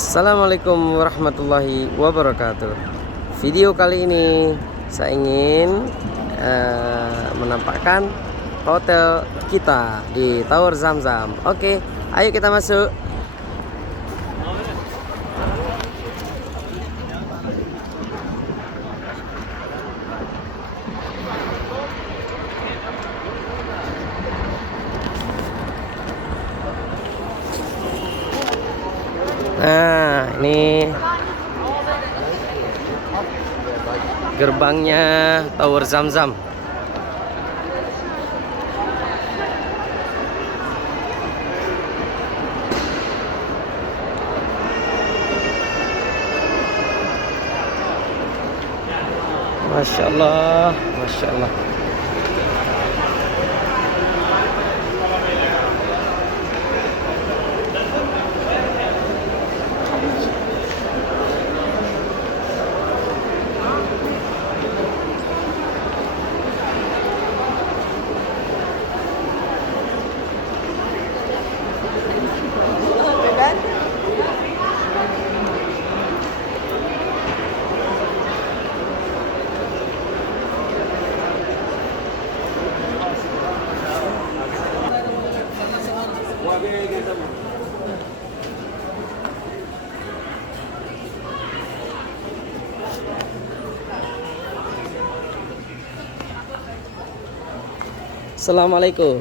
Assalamualaikum warahmatullahi wabarakatuh. Video kali ini saya ingin menampakkan hotel kita di Tower Zamzam. Oke, ayo kita masuk. Nah, ini gerbangnya Tower Zamzam. Masya Allah, Masya Allah. Assalamualaikum.